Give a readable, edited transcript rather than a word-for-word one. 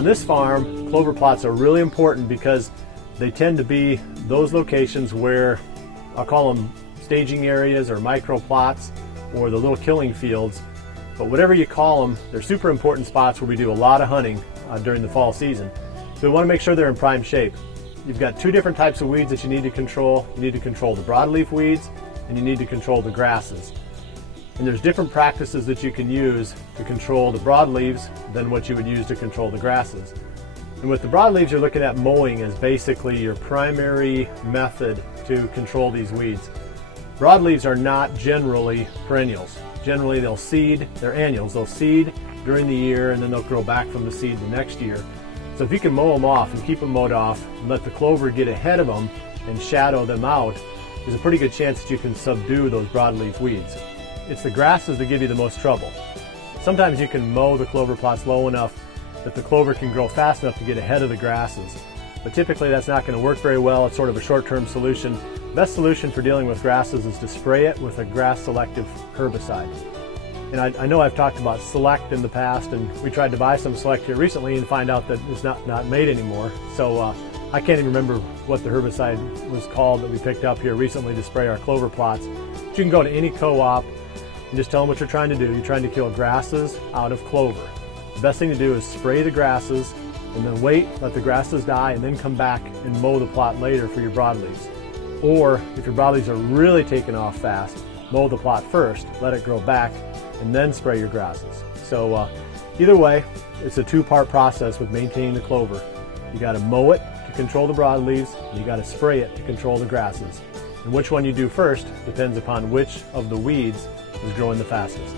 On this farm, clover plots are really important because they tend to be those locations where, I'll call them staging areas or micro plots or the little killing fields. But whatever you call them, they're super important spots where we do a lot of hunting during the fall season. So we want to make sure they're in prime shape. You've got two different types of weeds that you need to control. You need to control the broadleaf weeds and you need to control the grasses. And there's different practices that you can use to control the broadleaves than what you would use to control the grasses. And with the broadleaves, you're looking at mowing as basically your primary method to control these weeds. Broadleaves are not generally perennials. Generally they'll seed, they're annuals. They'll seed during the year and then they'll grow back from the seed the next year. So if you can mow them off and keep them mowed off and let the clover get ahead of them and shadow them out, there's a pretty good chance that you can subdue those broadleaf weeds. It's the grasses that give you the most trouble. Sometimes you can mow the clover plots low enough that the clover can grow fast enough to get ahead of the grasses. But typically that's not going to work very well. It's sort of a short-term solution. The best solution for dealing with grasses is to spray it with a grass selective herbicide. And I know I've talked about Select in the past, and we tried to buy some Select here recently and find out that it's not made anymore. So I can't even remember what the herbicide was called that we picked up here recently to spray our clover plots. But you can go to any co-op and just tell them what you're trying to do. You're trying to kill grasses out of clover. The best thing to do is spray the grasses and then wait, let the grasses die, and then come back and mow the plot later for your broadleaves. Or if your broadleaves are really taking off fast, mow the plot first, let it grow back, and then spray your grasses. So either way, it's a two-part process with maintaining the clover. You got to mow it to control the broadleaves, and you got to spray it to control the grasses. And which one you do first depends upon which of the weeds is growing the fastest.